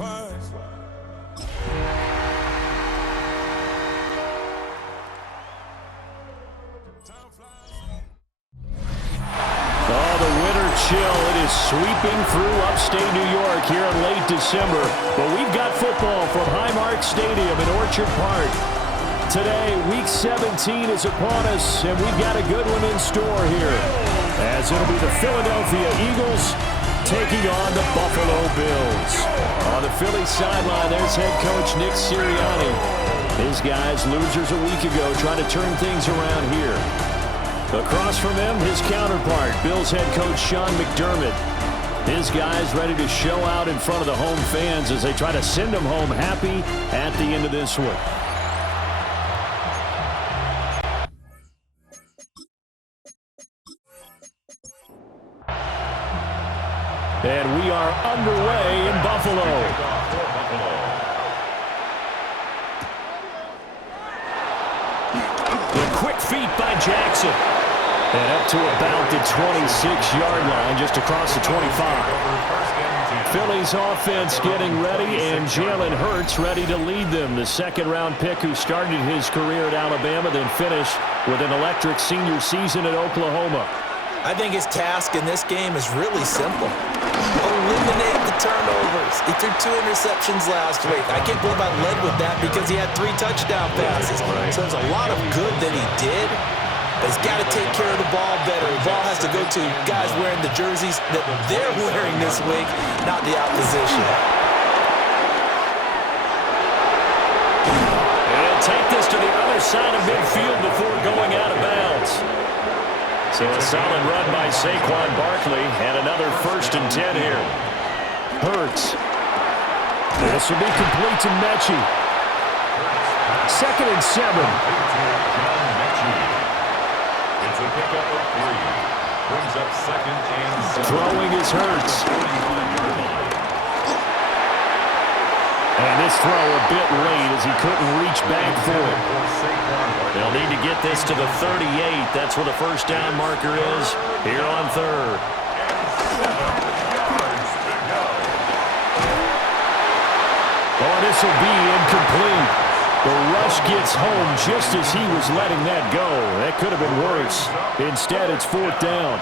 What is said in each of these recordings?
twice. Oh, the winter chill. It is sweeping through upstate New York here in late December. But we've got football from Highmark Stadium in Orchard Park. Today, Week 17 is upon us, and we've got a good one in store here, as it'll be the Philadelphia Eagles taking on the Buffalo Bills. On the Philly sideline, there's head coach Nick Sirianni. His guys, losers a week ago, trying to turn things around here. Across from him, his counterpart, Bills head coach Sean McDermott. His guys ready to show out in front of the home fans as they try to send them home happy at the end of this one. And we are underway in Buffalo. The quick feet by Jackson. And up to about the 26-yard line, just across the 25. Philly's offense getting ready, and Jalen Hurts ready to lead them. The second-round pick who started his career at Alabama, then finished with an electric senior season at Oklahoma. I think his task in this game is really simple. Eliminate the turnovers. He threw 2 interceptions last week. I can't believe I led with that because he had 3 touchdown passes. So there's a lot of good that he did, but he's got to take care of the ball better. The ball has to go to guys wearing the jerseys that they're wearing this week, not the opposition. And he'll take this to the other side of midfield before going out of bounds. So a solid run by Saquon Barkley, and another 1st and 10 here. Hurts. This will be complete to Mechie. 2nd and 7. It's a pickup of 3. Brings up 2nd and 7. Throwing is Hurts. And this throw a bit late as he couldn't reach back for it. They'll need to get this to the 38. That's where the first down marker is here on 3rd. Oh, this will be incomplete. The rush gets home just as he was letting that go. That could have been worse. Instead, it's 4th down.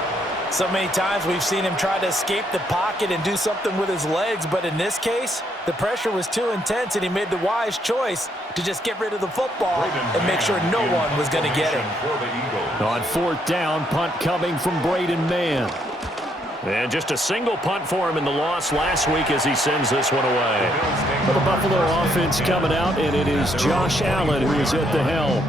So many times we've seen him try to escape the pocket and do something with his legs, but in this case, the pressure was too intense and he made the wise choice to just get rid of the football and make sure no one was going to get him. On 4th down, punt coming from Braden Mann. And just a single punt for him in the loss last week as he sends this one away. Well, the Buffalo offense coming out, and it is Josh Allen who is at the helm.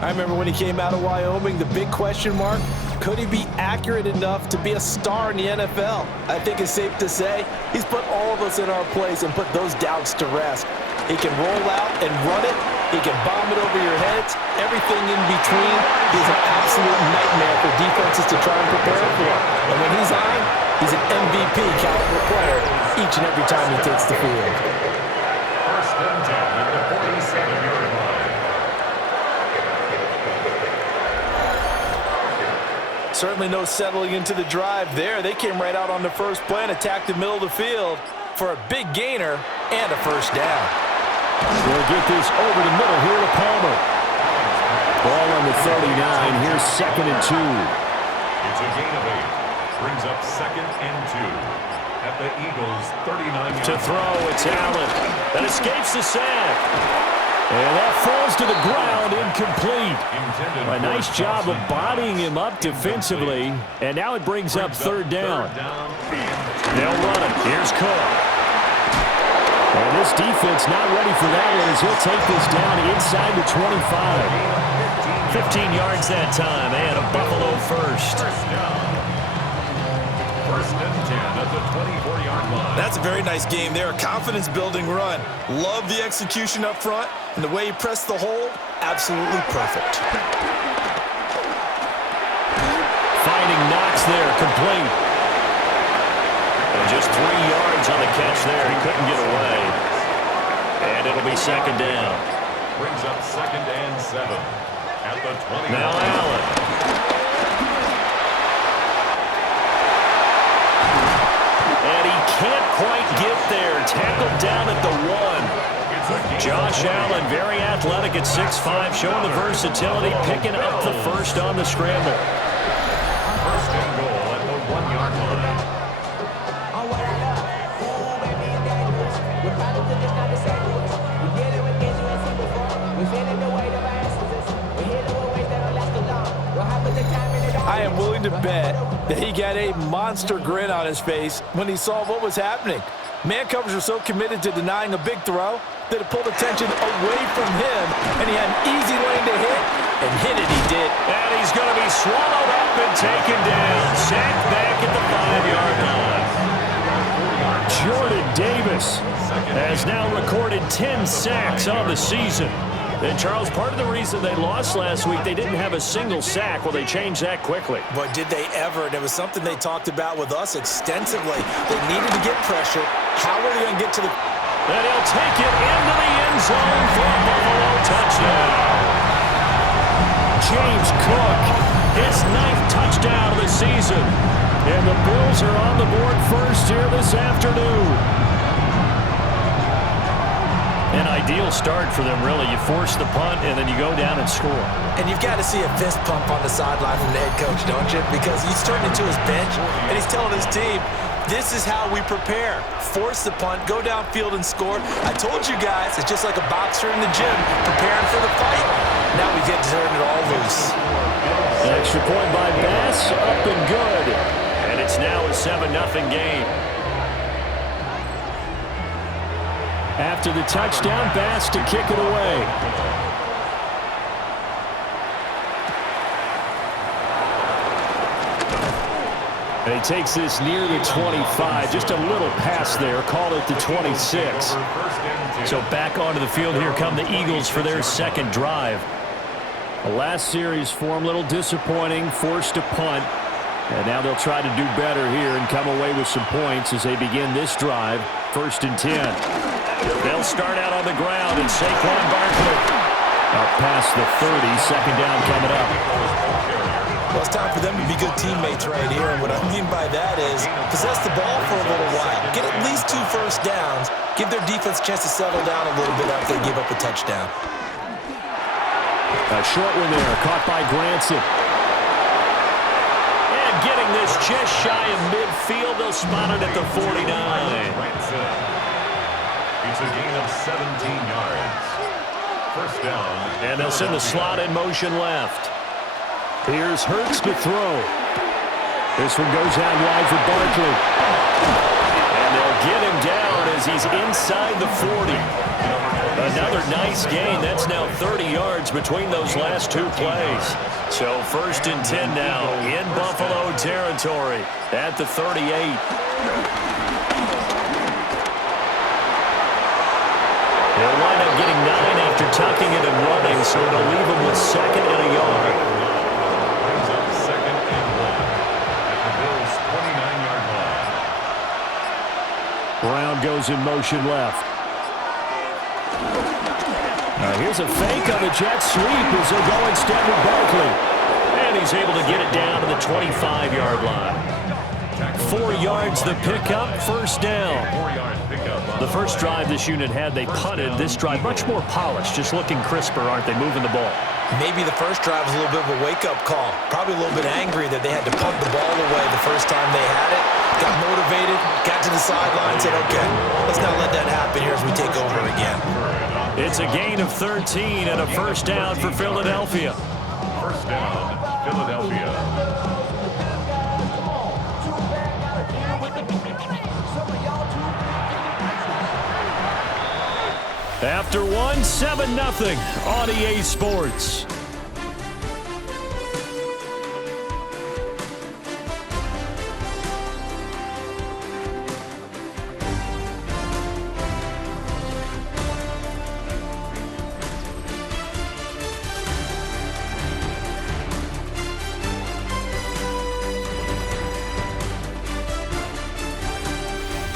I remember when he came out of Wyoming, the big question mark, could he be accurate enough to be a star in the NFL? I think it's safe to say he's put all of us in our place and put those doubts to rest. He can roll out and run it. He can bomb it over your heads. Everything in between is an absolute nightmare for defenses to try and prepare for. And when he's on, he's an MVP caliber player each and every time he takes the field. 1st and 10 at the 47-yard line. Certainly no settling into the drive there. They came right out on the first play and attacked the middle of the field for a big gainer and a 1st down. We'll get this over the middle here to Palmer. Ball on the 39. Here's 2nd and 2. It's a gain of 8. Brings up 2nd and 2 at the Eagles' 39-yard To throw, it's Allen. That escapes the sack. And that falls to the ground, incomplete. A nice job of bodying him up defensively. And now it brings up 3rd down. They'll run it. Here's Cook. And this defense not ready for that one as he'll take this down inside the 25. 15 yards that time, and a Buffalo 1st. 1st and 10 at the 24-yard line. That's a very nice game there. A confidence-building run. Love the execution up front, and the way he pressed the hole, absolutely perfect. Finding Knox there, complete. And just 3 yards on the catch there. He couldn't get away. And it'll be 2nd down. Brings up 2nd and 7 at the 20. Now Allen. And he can't quite get there. Tackled down at Josh Allen, very athletic at 6'5", showing the versatility, picking up the first on the scramble. First and goal at the 1-yard line. I am willing to bet that he got a monster grin on his face when he saw what was happening. Man coverage were so committed to denying a big throw that it pulled attention away from him, and he had an easy lane to hit, and hit it he did. And he's going to be swallowed up and taken down. Sacked back at the 5-yard line. Jordan Davis has now recorded 10 sacks on the season. And, Charles, part of the reason they lost last week, they didn't have a single sack. Well, they changed that quickly. But did they ever? And it was something they talked about with us extensively. They needed to get pressure. How are they going to get to the... And he'll take it into the end zone for a Buffalo touchdown. James Cook, his 9th touchdown of the season. And the Bills are on the board first here this afternoon. An ideal start for them, really. You force the punt, and then you go down and score. And you've got to see a fist pump on the sideline from the head coach, don't you? Because he's turning to his bench, and he's telling his team, this is how we prepare. Force the punt, go downfield and score. I told you guys, it's just like a boxer in the gym preparing for the fight. Now we get to turn it all loose. An extra point by Bass, up and good. And it's now a 7-0 game. After the touchdown, Bass to kick it away. And he takes this near the 25. Just a little pass there. Call it the 26. So back onto the field. Here come the Eagles for their second drive. The last series for them, a little disappointing. Forced to punt. And now they'll try to do better here and come away with some points as they begin this drive. 1st and 10. They'll start out on the ground, and Saquon Barkley out past the 30, second down coming up. Well, it's time for them to be good teammates right here, and what I mean by that is possess the ball for a little while, get at least 2 first downs, give their defense a chance to settle down a little bit after they give up a touchdown. A short one there, caught by Granson. And getting this just shy of midfield, they'll spot it at the 49. It's a gain of 17 yards. First down. And they'll send the slot in motion left. Here's Hurts to throw. This one goes out wide for Barkley. And they'll get him down as he's inside the 40. Another nice gain. That's now 30 yards between those last 2 plays. So 1st and 10 now in Buffalo territory at the 38. They'll wind up getting 9 after tucking it and running, so it'll leave them with 2nd and a yard. Brings up 2nd and 1 at the Bills' 29-yard line. Brown goes in motion left. Now here's a fake on the jet sweep as they'll go instead with Barkley. And he's able to get it down to the 25-yard line. 4 yards the pickup, first down. 4-yard pickup. The first drive this unit had, they punted. This drive, much more polished, just looking crisper, aren't they, moving the ball? Maybe the first drive was a little bit of a wake-up call. Probably a little bit angry that they had to punt the ball away the first time they had it. Got motivated, got to the sideline, said, okay, let's not let that happen here as we take over again. It's a gain of 13 and a first down for Philadelphia. First down, Philadelphia. After one, 7-0 on EA Sports.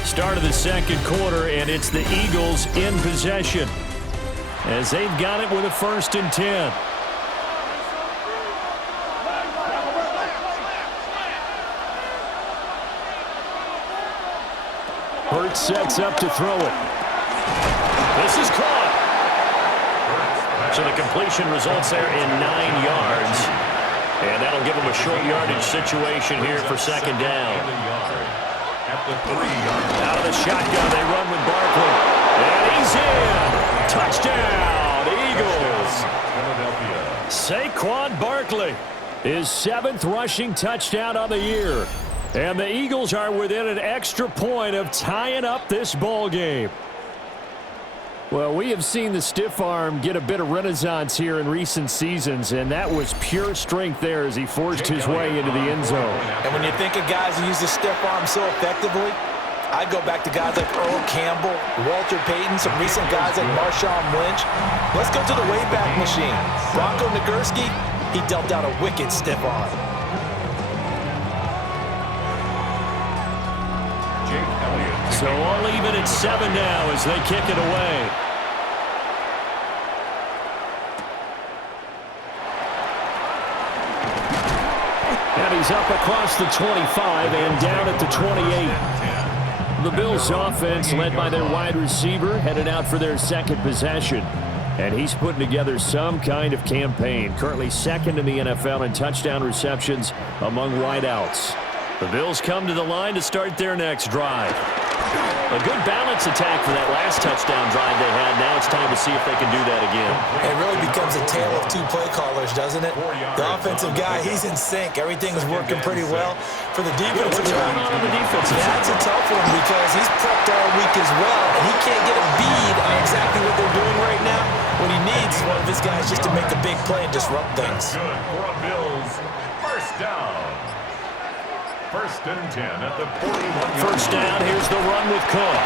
Start of the second quarter, and it's the Eagles in possession as they've got it with a 1st and 10. Hurts sets up to throw it. This is caught. So the completion results there in 9 yards. And that'll give them a short yardage situation here for second down. At the 3-yard line. Out of the shotgun, they run with Barkley. And he's in. Touchdown, Eagles. Philadelphia. Saquon Barkley, his 7th rushing touchdown of the year. And the Eagles are within an extra point of tying up this ball game. Well, we have seen the stiff arm get a bit of renaissance here in recent seasons, and that was pure strength there as he forced his way into the end zone. And when you think of guys who use the stiff arm so effectively, I go back to guys like Earl Campbell, Walter Payton, some recent guys like Marshawn Lynch. Let's go to the Wayback Machine. Bronco Nagurski, he dealt out a wicked stiff arm. So all even at 7 now as they kick it away. And he's up across the 25 and down at the 28. The Bills' offense, led by their wide receiver, headed out for their second possession. And he's putting together some kind of campaign. Currently second in the NFL in touchdown receptions among wideouts. The Bills come to the line to start their next drive. A good balance attack for that last touchdown drive they had. Now it's time to see if they can do that again. It really becomes a tale of 2 play callers, doesn't it? The offensive guy, he's in sync. Everything's working pretty well. For the defensive What's going on the defensive side? That's a tough one because he's prepped all week as well, and he can't get a bead on exactly what they're doing right now. What he needs is one of his guys just to make a big play and disrupt things. Good for a Bills first down. First and 10 at the 41. First down, here's the run with Cook.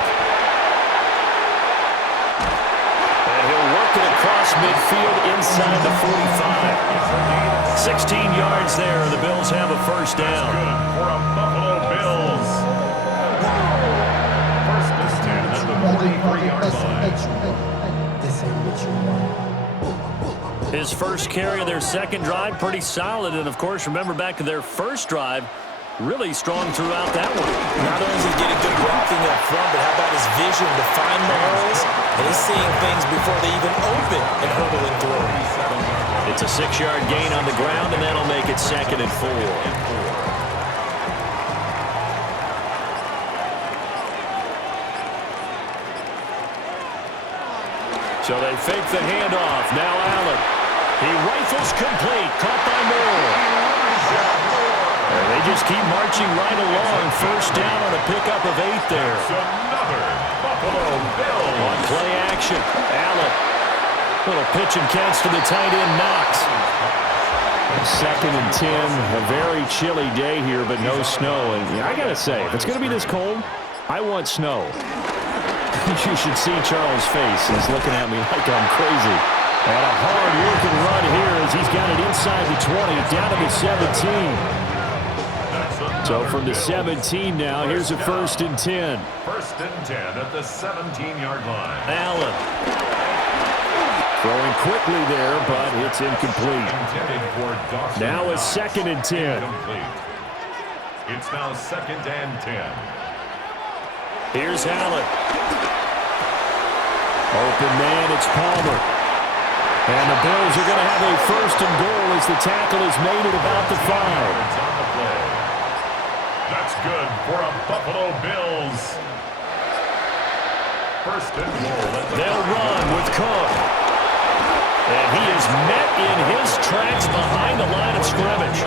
And he'll work it across midfield inside the 45. 16 yards there. The Bills have a first down. Good for a Buffalo Bills. First and 10 at the 43-yard line. His first carry of their second drive, pretty solid. And, of course, remember back to their first drive, really strong throughout that one. Not only is he getting good blocking up front, but how about his vision to find the holes? And he's seeing things before they even open and hurdling through. It's a 6-yard gain on the ground, and that'll make it second and 4. So they fake the handoff. Now Allen. He rifles complete. Caught by Moore. And they just keep marching right along. First down on a pickup of 8 there. It's another Buffalo Bills. On play action. Allen. Little pitch and catch to the tight end, Knox. Second and 10. A very chilly day here, but no snow. And I got to say, if it's going to be this cold, I want snow. You should see Charles' face. He's looking at me like I'm crazy. And a hard-working run here as he's got it inside the 20, down to the 17. So from the 17 now, here's a first and 10. First and 10 at the 17-yard line. Allen. Throwing quickly there, but it's incomplete. Now a second and 10. Incomplete. It's now second and 10. Here's Allen. Open man, it's Palmer. And the Bills are going to have a first and goal as the tackle is made at about the 5. That's good for a Buffalo Bills. First and goal. They'll run with Cook. And he is met in his tracks behind the line of scrimmage.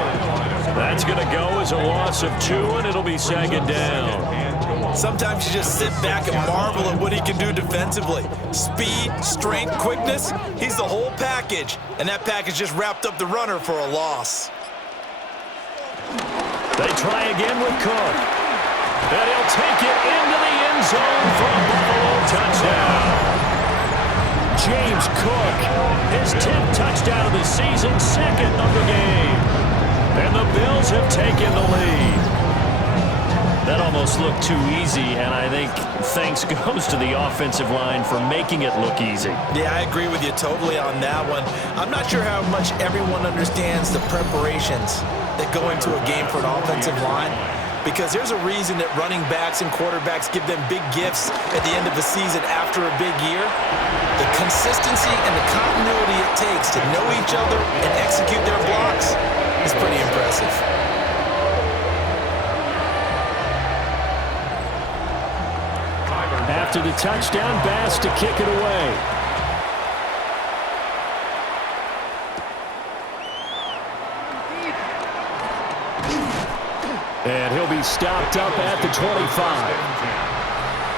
That's going to go as a loss of 2, and it'll be second down. Sometimes you just sit back and marvel at what he can do defensively. Speed, strength, quickness, he's the whole package. And that package just wrapped up the runner for a loss. They try again with Cook. And he'll take it into the end zone for a Buffalo touchdown. James Cook, his 10th touchdown of the season, second of the game. And the Bills have taken the lead. That almost looked too easy, and I think thanks goes to the offensive line for making it look easy. Yeah, I agree with you totally on that one. I'm not sure how much everyone understands the preparations that go into a game for an offensive line, because there's a reason that running backs and quarterbacks give them big gifts at the end of the season after a big year. The consistency and the continuity it takes to know each other and execute their blocks is pretty impressive. After the touchdown, Bass to kick it away. And he'll be stopped up at the 25.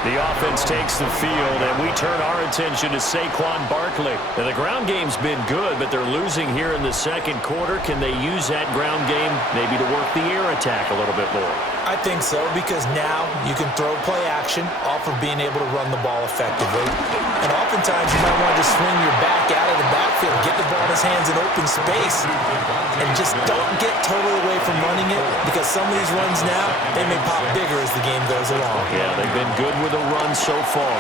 The offense takes the field, and we turn our attention to Saquon Barkley. Now, the ground game's been good, but they're losing here in the second quarter. Can they use that ground game maybe to work the air attack a little bit more? I think so, because now you can throw play action off of being able to run the ball effectively. And oftentimes you might want to just swing your back out of the backfield, get the ball in his hands in open space, and just don't get totally away from running it, because some of these runs now, they may pop bigger as the game goes along. Yeah, they've been good with a run so far.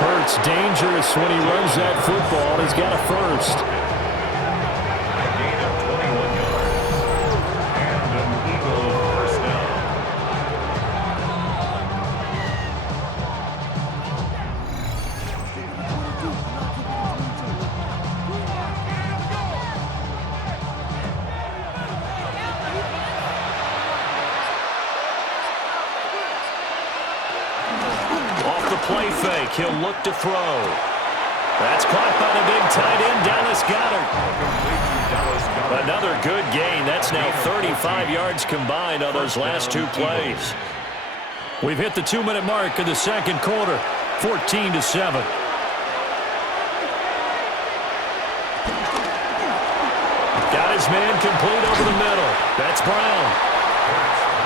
Hurts dangerous when he runs that football. He's got a first. Play fake. He'll look to throw. That's caught by the big tight end, Dallas Goedert. Another good gain. That's now 35 yards combined on those last two plays. We've hit the 2-minute mark of the second quarter. 14-7. Got his man complete over the middle. That's Brown.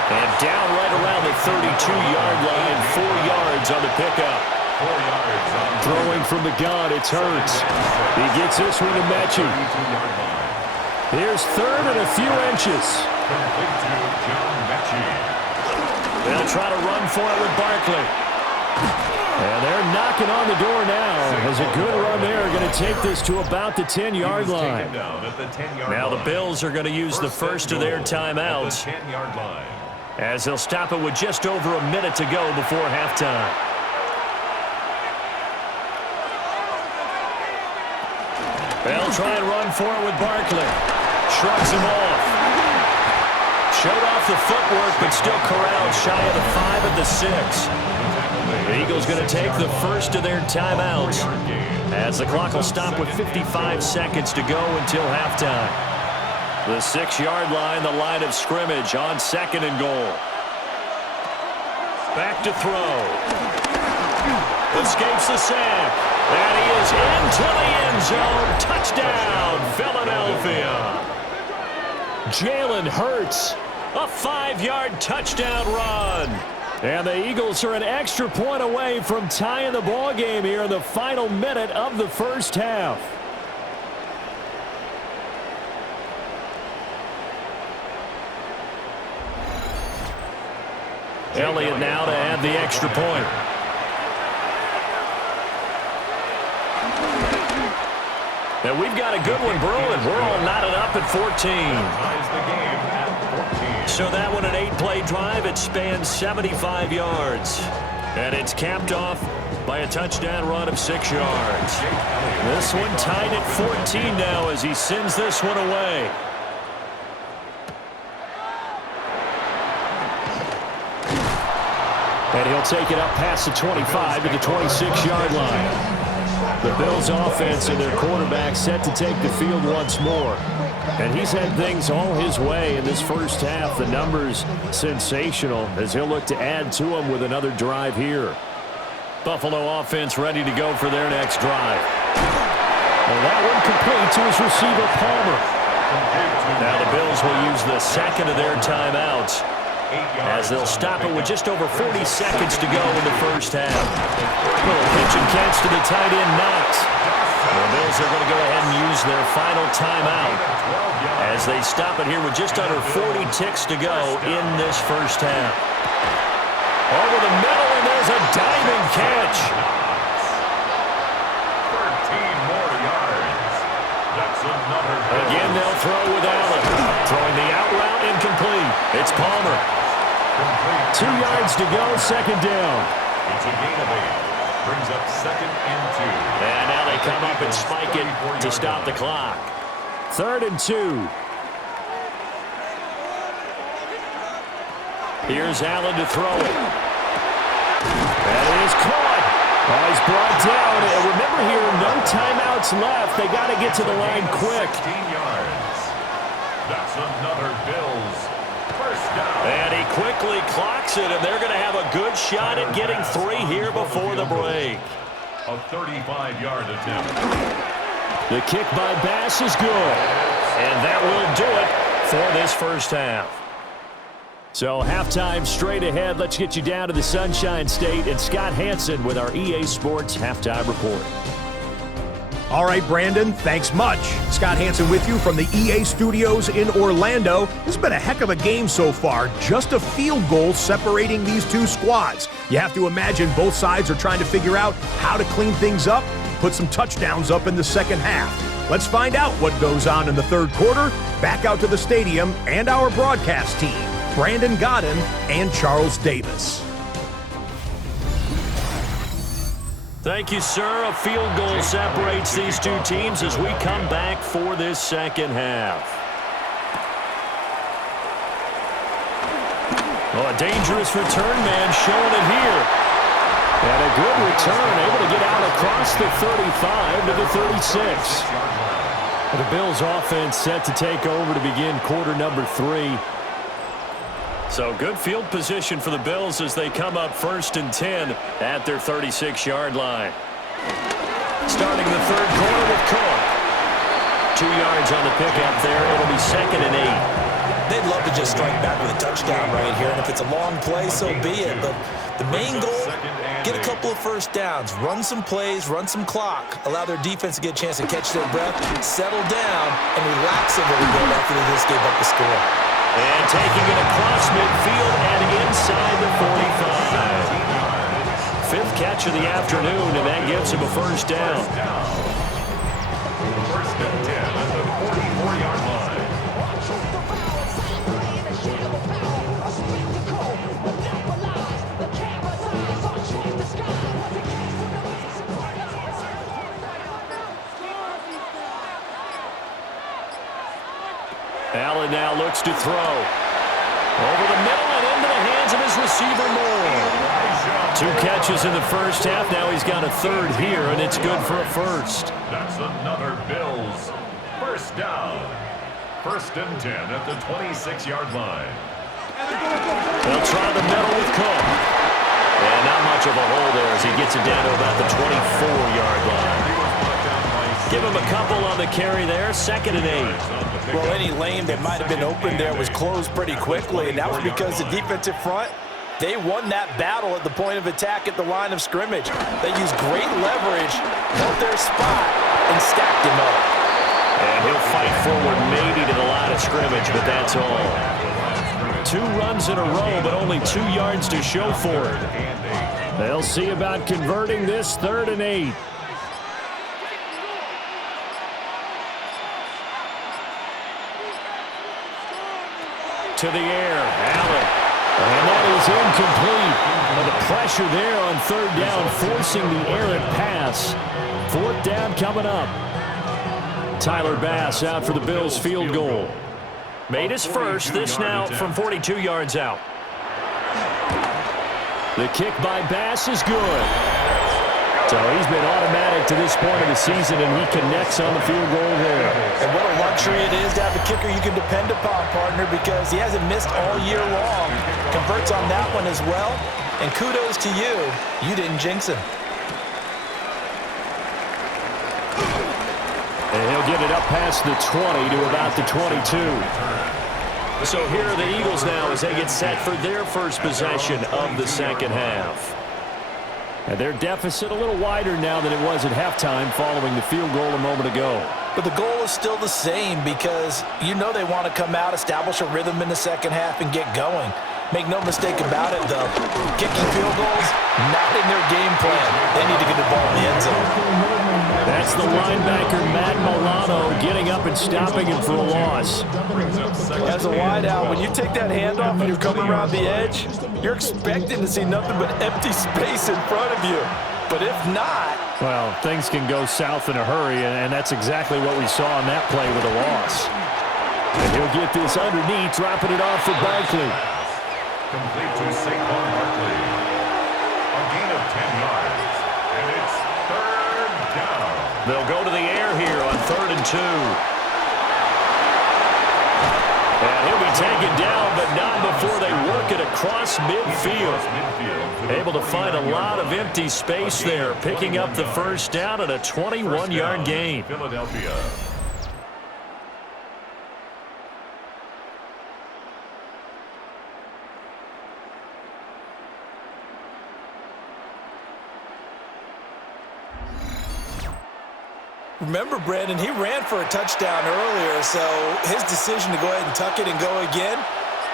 And down right around the 32-yard line, 4 yards on the pickup. 4 yards. Throwing from the gun, it's Hurts. He gets this one to Mechie. Here's third and a few inches. They'll try to run for it with Barkley. And they're knocking on the door now. As a good run there, going to take this to about the 10-yard line. Now the Bills are going to use the first of their timeouts, as they'll stop it with just over a minute to go before halftime. They'll try and run for it with Barkley. Shrugs him off. Showed off the footwork, but still corralled shy of the 5 and the 6. The Eagles going to take the first of their timeouts, as the clock will stop with 55 seconds to go until halftime. The 6-yard line, the line of scrimmage on 2nd and goal. Back to throw. Escapes the sack. And he is into the end zone. Touchdown, Philadelphia. Jalen Hurts, a 5-yard touchdown run. And the Eagles are an extra point away from tying the ball game here in the final minute of the first half. Elliott now to add the extra point. And we've got a good one brewing. We're all knotted up at 14. So that one, an 8-play drive. It spans 75 yards. And it's capped off by a touchdown run of 6 yards. This one tied at 14 now as he sends this one away. And he'll take it up past the 25 to the 26-yard line. The Bills' offense and their quarterback set to take the field once more. And he's had things all his way in this first half. The numbers sensational as he'll look to add to them with another drive here. Buffalo offense ready to go for their next drive. And that one complete to his receiver, Palmer. Now the Bills will use the second of their timeouts, as they'll stop it with just over 40 seconds to go in the first half. Little pitch and catch to the tight end, Knox. The Bills are going to go ahead and use their final timeout as they stop it here with just under 40 ticks to go in this first half. Over the middle, and there's a diving catch. 13 more yards. That's another. Again, they'll throw with Allen. Throwing the out route incomplete. It's Palmer. 2 yards to go, second down. It's a gain of 8. Brings up second and 2. And now they come up and spike it to stop the clock. 3rd and 2. Here's Allen to throw it. And it is caught. Oh, he's brought down. And remember here, no timeouts left. They got to get to the line quick. 16 yards. That's another Bills first down. And he quickly clocks it, and they're going to have a good shot at getting 3 here before the break. A 35-yard attempt. The kick by Bass is good. And that will do it for this first half. So halftime straight ahead. Let's get you down to the Sunshine State and Scott Hansen with our EA Sports Halftime Report. All right, Brandon, thanks much. Scott Hansen with you from the EA Studios in Orlando. This has been a heck of a game so far. Just a field goal separating these two squads. You have to imagine both sides are trying to figure out how to clean things up, put some touchdowns up in the second half. Let's find out what goes on in the third quarter. Back out to the stadium and our broadcast team, Brandon Godden and Charles Davis. Thank you, sir. A field goal separates these two teams as we come back for this second half. Oh, a dangerous return man showing it here. And a good return, able to get out across the 35 to the 36. The Bills offense set to take over to begin quarter number 3. So good field position for the Bills as they come up 1st and 10 at their 36-yard line. Starting the third quarter with Cook. 2 yards on the pickup there. It'll be 2nd and 8. They'd love to just strike back with a touchdown right here, and if it's a long play, so be it. But the main goal, get a couple of first downs, run some plays, run some clock, allow their defense to get a chance to catch their breath, settle down, and relax a little bit after they just gave up the score. And taking it across midfield and inside the 45. 5th catch of the afternoon, and that gets him a first down. 1st and 10 at the 44-yard line. Allen now looks to throw. Over the middle and into the hands of his receiver Moore. 2 catches in the first half. Now he's got a 3rd here, and it's good for a first. That's another Bills first down. 1st and 10 at the 26-yard line. They'll try the middle with Cook. And not much of a hole there as he gets it down to about the 24-yard line. Give him a couple on the carry there. 2nd and 8. Well, any lane that might have been open there was closed pretty quickly, and that was because the defensive front, they won that battle at the point of attack at the line of scrimmage. They used great leverage, held their spot, and stacked him up. And he'll fight forward maybe to the line of scrimmage, but that's all. 2 runs in a row, but only 2 yards to show for it. They'll see about converting this 3rd and 8. To the air, Allen. And that is incomplete. And the pressure there on 3rd down, forcing the errant pass. 4th down coming up. Tyler Bass out for the Bills field goal. Made his first, this now from 42 yards out. The kick by Bass is good. So he's been automatic to this point of the season, and he connects on the field goal there. And what a luxury it is to have a kicker you can depend upon, partner, because he hasn't missed all year long. Converts on that one as well. And kudos to you. You didn't jinx him. And he'll get it up past the 20 to about the 22. So here are the Eagles now as they get set for their first possession of the second half. And their deficit a little wider now than it was at halftime following the field goal a moment ago. But the goal is still the same because you know they want to come out, establish a rhythm in the second half, and get going. Make no mistake about it, though. Kicking field goals, not in their game plan. They need to get the ball in the end zone. That's the linebacker, Matt Milano, getting up and stopping him for a loss. As a wideout, when you take that handoff and you're coming around the edge, you're expecting to see nothing but empty space in front of you. But if not... Well, things can go south in a hurry, and that's exactly what we saw on that play with a loss. And he'll get this underneath, dropping it off for Barkley. Complete to Saquon Barkley. A gain of 10 yards. And it's third down. They'll go to the air here on 3rd and 2. And he'll be taken down, but not before they work it across midfield. Able to find a lot of empty space there, picking up the first down at a 21-yard gain. Philadelphia. Remember, Brandon, he ran for a touchdown earlier, so his decision to go ahead and tuck it and go again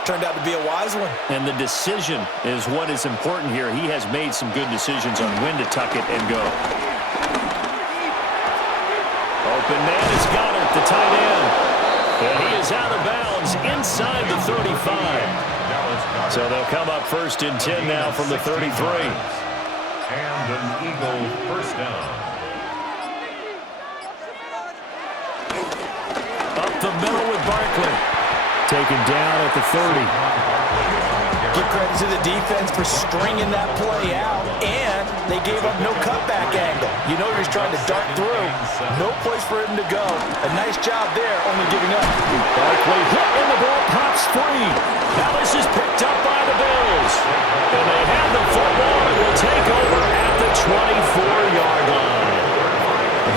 turned out to be a wise one. And the decision is what is important here. He has made some good decisions on when to tuck it and go. Open man has got it, the tight end. And he is out of bounds inside the 35. So they'll come up 1st and 10 now from the 33. And an Eagle first down. Up the middle with Barkley. Taken down at the 30. Give credit to the defense for stringing that play out, and they gave up no cutback angle. You know he's trying to dart through. No place for him to go. A nice job there, only giving up. Barkley hit, and the ball pops free. Now this is picked up by the Bills. And they have the football and will take over at the 24-yard line.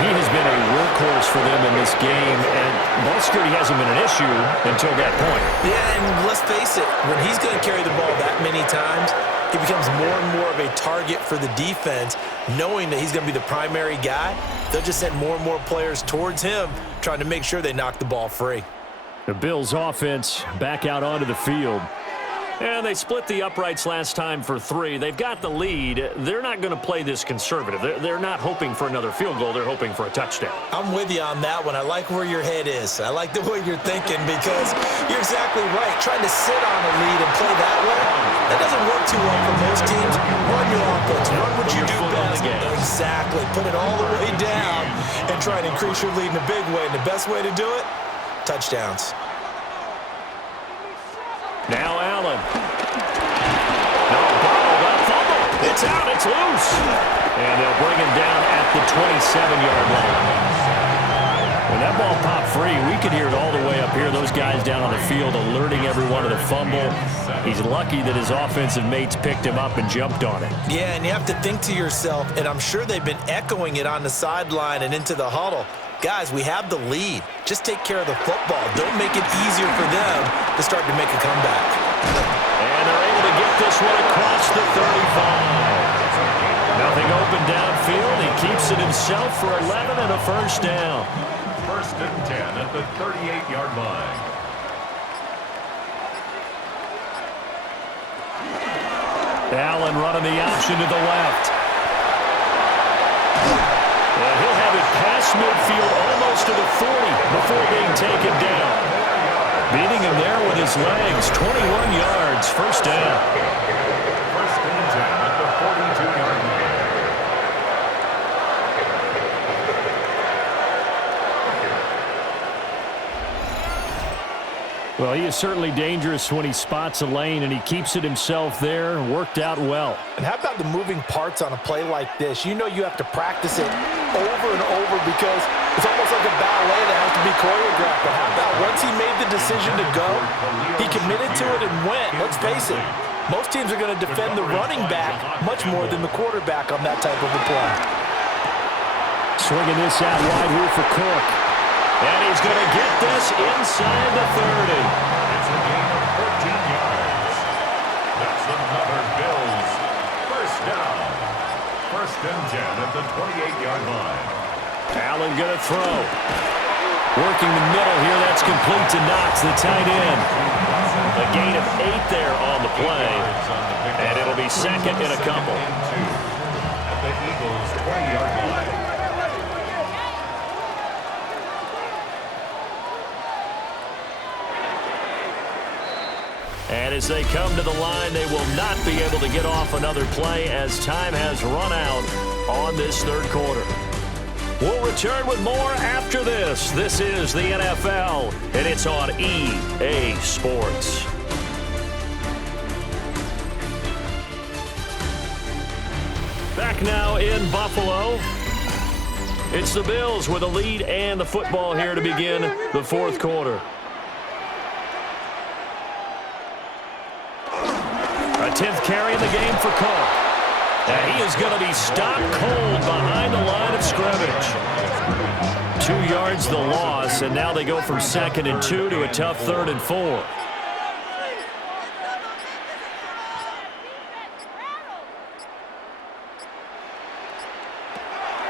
He has been a workhorse for them in this game, and ball security hasn't been an issue until that point. Yeah, and let's face it, when he's going to carry the ball that many times, he becomes more and more of a target for the defense, knowing that he's going to be the primary guy. They'll just send more and more players towards him, trying to make sure they knock the ball free. The Bills' offense back out onto the field. And they split the uprights last time for 3. They've got the lead. They're not going to play this conservative. They're not hoping for another field goal. They're hoping for a touchdown. I'm with you on that one. I like where your head is. I like the way you're thinking because you're exactly right. Trying to sit on a lead and play that way, that doesn't work too well for most teams. Run your offense. Run what you do best. Exactly. Put it all the way down and try and increase your lead in a big way. And the best way to do it, touchdowns. Now Allen. No, bottled up fumble. It's out. It's loose. And they'll bring him down at the 27-yard line. When that ball popped free, we could hear it all the way up here. Those guys down on the field alerting everyone of the fumble. He's lucky that his offensive mates picked him up and jumped on it. Yeah, and you have to think to yourself, and I'm sure they've been echoing it on the sideline and into the huddle. Guys, we have the lead. Just take care of the football. Don't make it easier for them to start to make a comeback. And they're able to get this one across the 35. Nothing open downfield. He keeps it himself for 11 and a first down. 1st and 10 at the 38-yard line. Allen running the option to the left. And he'll have it past midfield almost to the 40 before being taken down. Beating him there with his legs. 21 yards, first down. 1st and 10 at the 42-yard line. Well, he is certainly dangerous when he spots a lane, and he keeps it himself there. Worked out well. And how about the moving parts on a play like this? You know you have to practice it over and over because it's almost like a ballet that has to be choreographed. But how about once he made the decision to go, he committed to it and went. Let's face it, most teams are going to defend the running back much more than the quarterback on that type of a play. Swinging this out wide here for Cook. And he's going to get this inside the 30. It's a gain of 14 yards. That's another Bills first down. 1st and 10 at the 28-yard line. Allen going to throw. Working the middle here. That's complete to Knox, the tight end. A gain of 8 there on the play. second and a couple. At the Eagles' 20-yard line. And as they come to the line, they will not be able to get off another play as time has run out on this third quarter. We'll return with more after this. This is the NFL, and it's on EA Sports. Back now in Buffalo. It's the Bills with a lead and the football here to begin the fourth quarter. A 10th carry in the game for Cook. And he is going to be stopped cold behind the line of scrimmage. 2 yards the loss, and now they go from 2nd and 2 to a tough 3rd and 4.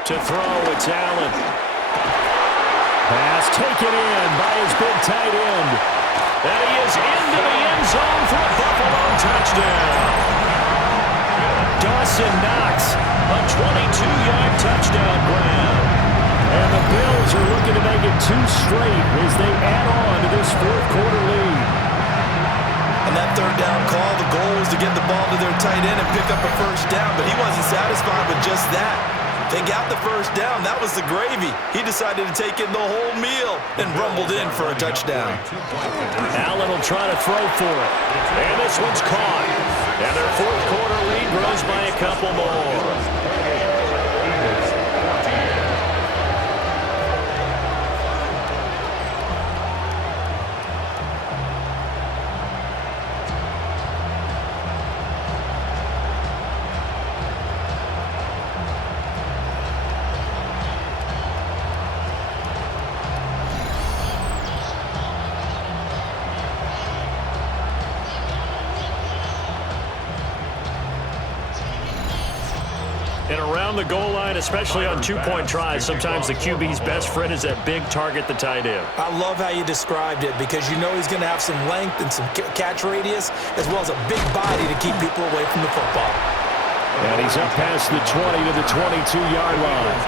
To throw, it's Allen. Pass taken in by his big tight end. And he is into the end zone for a Buffalo touchdown. Dawson Knox, a 22-yard touchdown grab. And the Bills are looking to make it 2 straight as they add on to this fourth quarter lead. On that third down call, the goal was to get the ball to their tight end and pick up a first down, but he wasn't satisfied with just that. They got the first down. That was the gravy. He decided to take in the whole meal and rumbled in for a touchdown. Allen will try to throw for it. And this one's caught. And their fourth quarter lead grows by a couple more. And around the goal line, especially on two-point tries, sometimes the QB's best friend is that big target, the tight end. I love how you described it because you know he's going to have some length and some catch radius as well as a big body to keep people away from the football. And he's up past the 20 to the 22-yard line.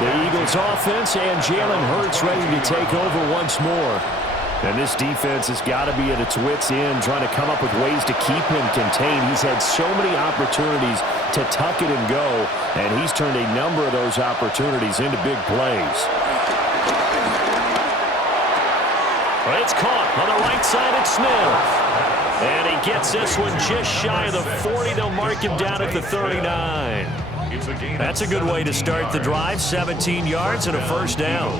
The Eagles offense and Jalen Hurts ready to take over once more. And this defense has got to be at its wits' end, trying to come up with ways to keep him contained. He's had so many opportunities to tuck it and go, and he's turned a number of those opportunities into big plays. Well, it's caught on the right side at Smith. And he gets this one just shy of the 40. They'll mark him down at the 39. That's a good way to start the drive. 17 yards and a first down.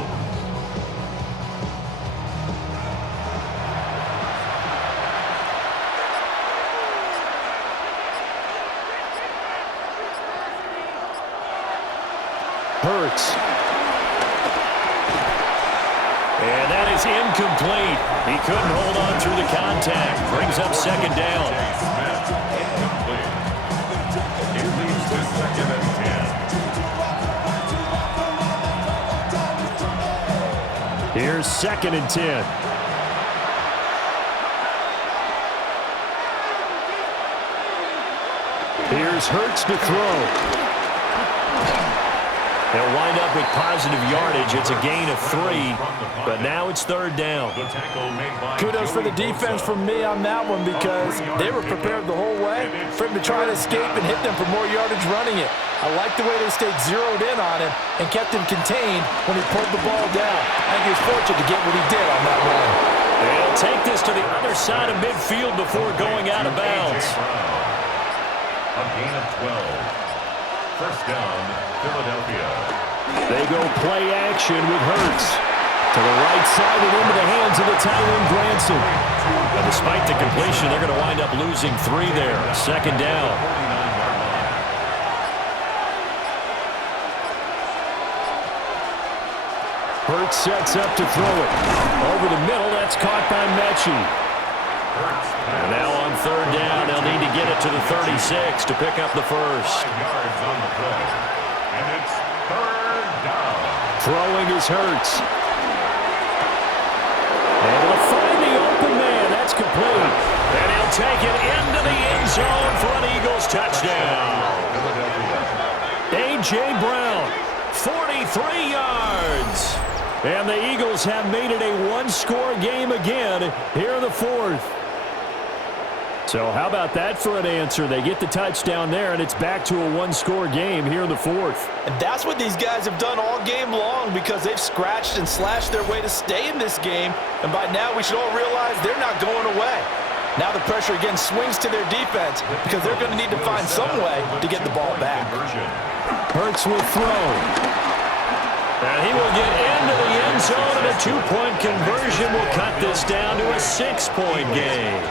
Hurts. And that is incomplete. He couldn't hold on through the contact. Brings up second down. Incomplete. It leads to 2nd and 10. Here's 2nd and 10. Here's Hurts to throw. They'll wind up with positive yardage. It's a gain of 3, but now it's 3rd down. Kudos for the defense from me on that one because they were prepared the whole way for him to try to escape and hit them for more yardage running it. I like the way they stayed zeroed in on him and kept him contained when he pulled the ball down. I think he was fortunate to get what he did on that run. They'll take this to the other side of midfield before going out of bounds. A gain of 12. First down, Philadelphia. They go play action with Hurts. To the right side and into the hands of the tight end, Granson. And despite the completion, they're going to wind up losing 3 there. 2nd down. Hurts sets up to throw it. Over the middle, that's caught by Mechie. And now on 3rd down, they'll need to get it to the 36 to pick up the first. 5 yards on the play. And it's 3rd down. Throwing is Hurts. And he'll find the open man. That's complete. And he'll take it into the end zone for an Eagles touchdown. A.J. Brown, 43 yards. And the Eagles have made it a one-score game again here in the fourth. So how about that for an answer? They get the touchdown there, and it's back to a one-score game here in the fourth. And that's what these guys have done all game long because they've scratched and slashed their way to stay in this game. And by now, we should all realize they're not going away. Now the pressure again swings to their defense because they're going to need to find some way to get the ball back. Hurts will throw. And he will get into the end zone, and a two-point conversion will cut this down to a 6-point game.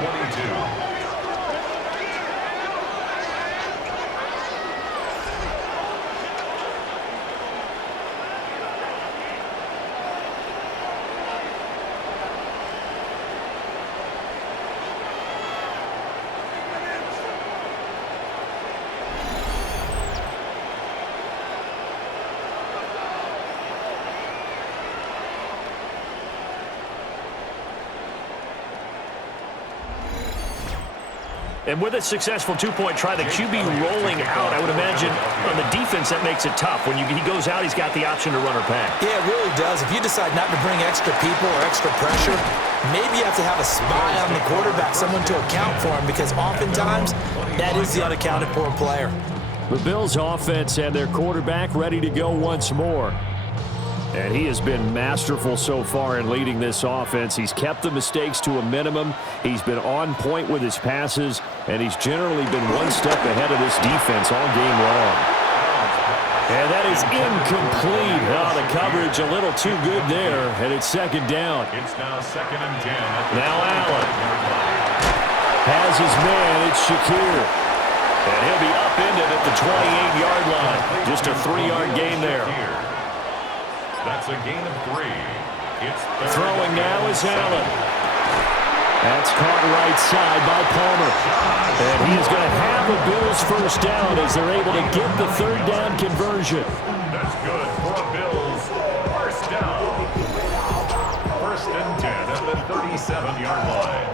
And with a successful two-point try, the QB rolling out, I would imagine on the defense that makes it tough. When he goes out, he's got the option to run or pass. Yeah, it really does. If you decide not to bring extra people or extra pressure, maybe you have to have a spy on the quarterback, someone to account for him, because oftentimes that is the unaccounted for player. The Bills' offense and their quarterback ready to go once more. And he has been masterful so far in leading this offense. He's kept the mistakes to a minimum. He's been on point with his passes, and he's generally been one step ahead of this defense all game long. And that is incomplete. Oh, the coverage a little too good there, and it's second down. It's now 2nd and 10. Now Allen has his man. It's Shakir. And he'll be upended at the 28-yard line. Just a 3-yard gain there. That's a gain of 3. It's throwing now is Allen. That's caught right side by Palmer. And he is going to have a Bills first down as they're able to get the third down conversion. That's good for a Bills first down. 1st and 10 at the 37-yard line.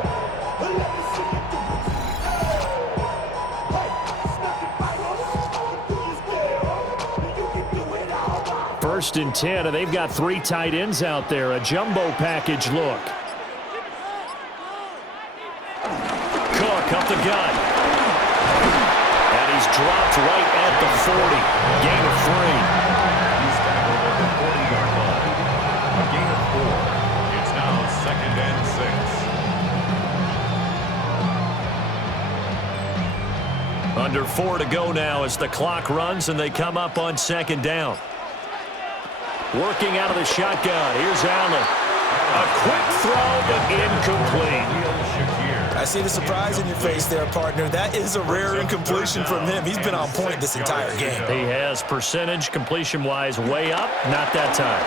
1st and 10, and they've got 3 tight ends out there. A jumbo package look. Cook up the gut. And he's dropped right at the 40. Gain of 3. He's tackled at the 40-yard line. A gain of 4. It's now 2nd and 6. Under 4 to go now as the clock runs and they come up on 2nd down. Working out of the shotgun. Here's Allen. A quick throw, but incomplete. I see the surprise in your face there, partner. That is a rare incompletion from him. He's been on point this entire game. He has percentage completion-wise way up. Not that time.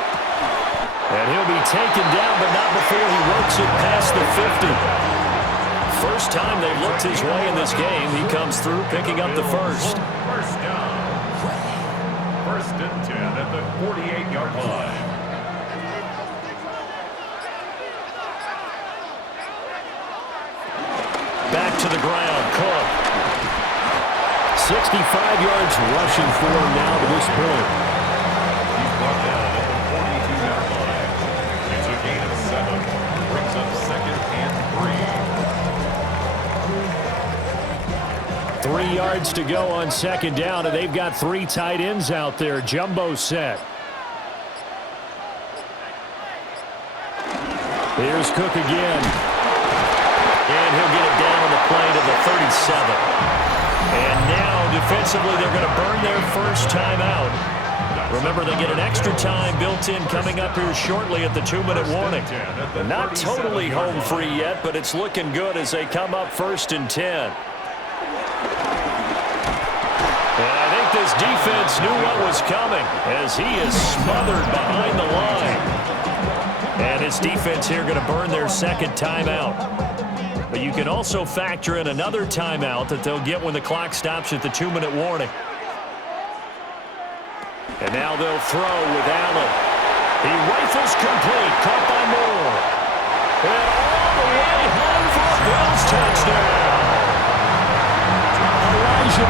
And he'll be taken down, but not before he works it past the 50. First time they've looked his way in this game. He comes through picking up the first. First down. 1st and 10 at the 48-yard line. Back to the ground, Cook. 65 yards rushing for him now to this point. He's brought down at the 42-yard line. It's a gain of 7. Brings up 2nd and 3. 3 yards to go on 2nd down, and they've got 3 tight ends out there. Jumbo set. Here's Cook again. And he'll get it down on the play to the 37. And now, defensively, they're going to burn their first timeout. Remember, they get an extra time built in coming up here shortly at the 2-minute warning. Not totally home free yet, but it's looking good as they come up 1st and 10. And I think this defense knew what was coming as he is smothered behind the line. And his defense here going to burn their 2nd timeout. But you can also factor in another timeout that they'll get when the clock stops at the 2-minute warning. And now they'll throw with Allen. He rifles complete, caught by Moore. And all the way home for a Bills touchdown. Elijah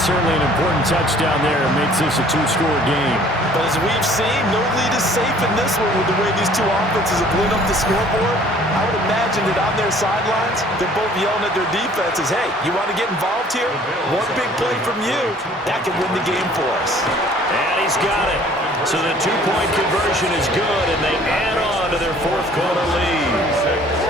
That's certainly an important touchdown there. It makes this a two-score game. But as we've seen, no lead is safe in this one with the way these two offenses have lit up the scoreboard. I would imagine that on their sidelines, they're both yelling at their defenses, hey, you want to get involved here? One big play from you, that could win the game for us. And he's got it. So the two-point conversion is good, and they add on to their fourth quarter lead.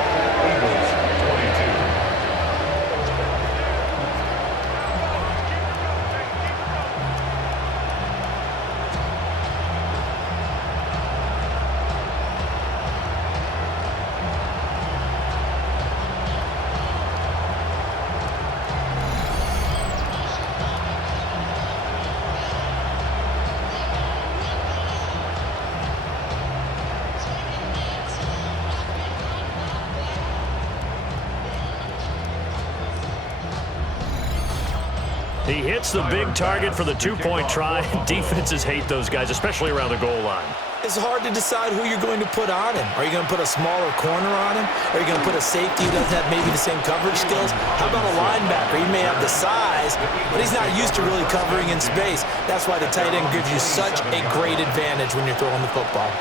He hits the big target for the two-point try. Defenses hate those guys, especially around the goal line. It's hard to decide who you're going to put on him. Are you going to put a smaller corner on him? Are you going to put a safety who doesn't have maybe the same coverage skills? How about a linebacker? He may have the size, but he's not used to really covering in space. That's why the tight end gives you such a great advantage when you're throwing the football.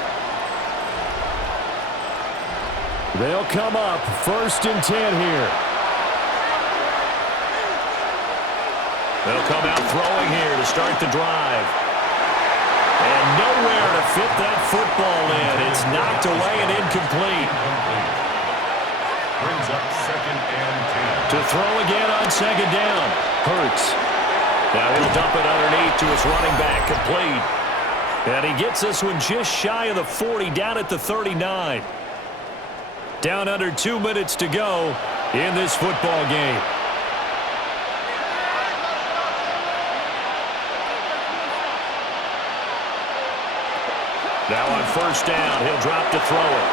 They'll come up 1st and 10 here. They'll come out throwing here to start the drive. And nowhere to fit that football in. It's knocked away and incomplete. Brings up 2nd and 10. To throw again on 2nd down. Hurts. Now he'll dump it underneath to his running back, complete. And he gets this one just shy of the 40, down at the 39. Down under 2 minutes to go in this football game. Now on 1st down, he'll drop to throw it.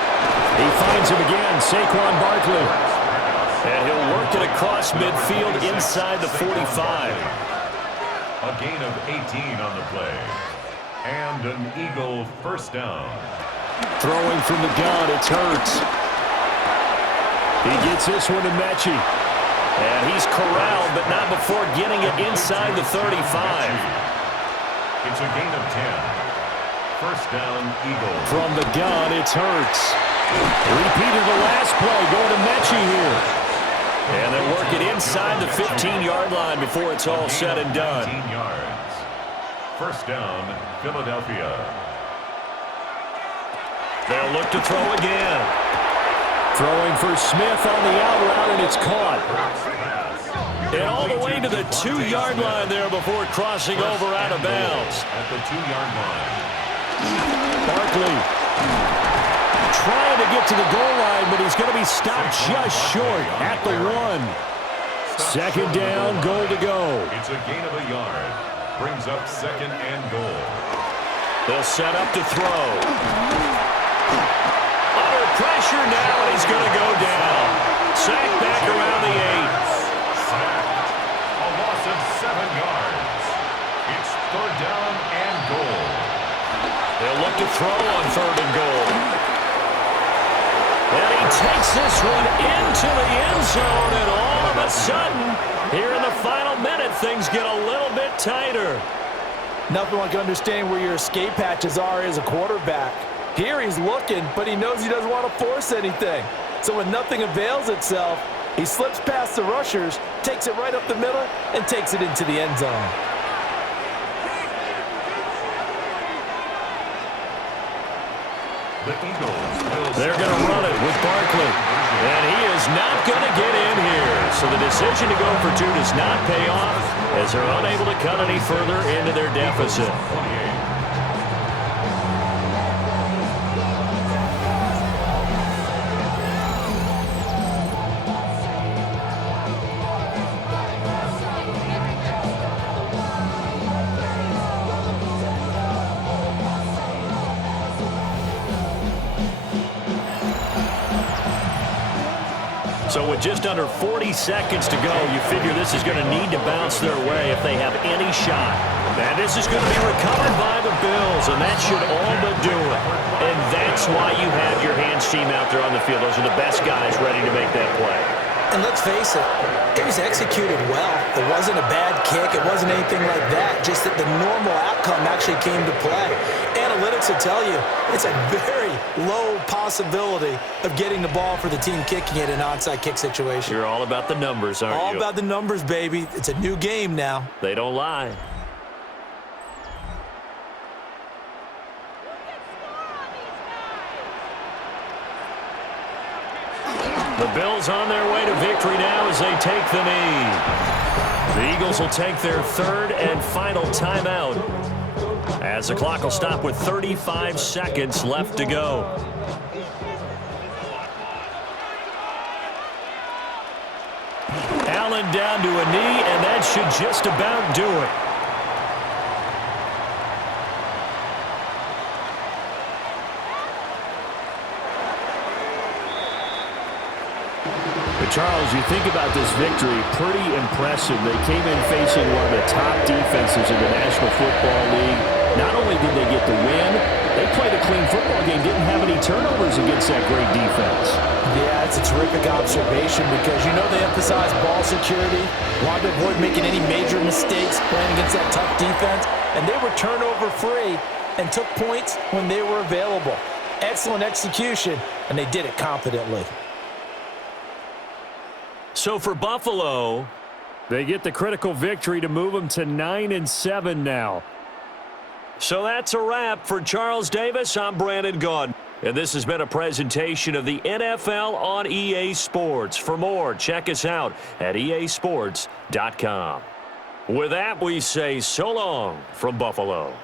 He finds him again, Saquon Barkley. And he'll work it across midfield inside the 45. A gain of 18 on the play. And an Eagle 1st down. Throwing from the gun, it's Hurts. He gets this one to Mechie. And he's corralled, but not before getting it inside the 35. It's a gain of 10. 1st down, Eagle. From the gun, it's Hurts. Repeat of the last play, going to Mechie here. And they'll work it inside the 15-yard line before it's all said and done. 19 yards. 1st down, Philadelphia. They'll look to throw again. Throwing for Smith on the out route, and it's caught. And all the way to the 2-yard line there before crossing over out of bounds. At the 2-yard line. Barkley trying to get to the goal line, but he's going to be stopped just short at the 1. 2nd down, goal to go. It's a gain of a yard. Brings up 2nd and goal. They'll set up to throw. Under pressure now, and he's going to go down. Sacked back around the 8. Sacked. A loss of 7 yards. It's 3rd down and goal. They'll look to throw on 3rd and goal. And he takes this one into the end zone, and all of a sudden, here in the final minute, things get a little bit tighter. Nothing like understanding where your escape hatches are as a quarterback. Here he's looking, but he knows he doesn't want to force anything. So when nothing avails itself, he slips past the rushers, takes it right up the middle, and takes it into the end zone. The Eagles. They're going to run it with Barkley. And he is not going to get in here. So the decision to go for 2 does not pay off as they're unable to cut any further into their deficit. So with just under 40 seconds to go, you figure this is going to need to bounce their way if they have any shot. And this is going to be recovered by the Bills, and that should all but do it. And that's why you have your hands team out there on the field. Those are the best guys ready to make that play. And let's face it, it was executed well. It wasn't a bad kick. It wasn't anything like that. Just that the normal outcome actually came to play. Analytics will tell you it's a very low possibility of getting the ball for the team kicking it in an onside kick situation. You're all about the numbers, aren't you? All about the numbers, baby. It's a new game now. They don't lie. The Bills on their way to victory now as they take the knee. The Eagles will take their third and final timeout as the clock will stop with 35 seconds left to go. Allen down to a knee, and that should just about do it. Charles, you think about this victory, pretty impressive. They came in facing one of the top defenses in the National Football League. Not only did they get the win, they played a clean football game, didn't have any turnovers against that great defense. Yeah, it's a terrific observation because you know they emphasize ball security, wanted to avoid making any major mistakes playing against that tough defense, and they were turnover free and took points when they were available. Excellent execution, and they did it confidently. So for Buffalo, they get the critical victory to move them to 9-7 now. So that's a wrap for Charles Davis. I'm Brandon Gaudin. And this has been a presentation of the NFL on EA Sports. For more, check us out at easports.com. With that, we say so long from Buffalo.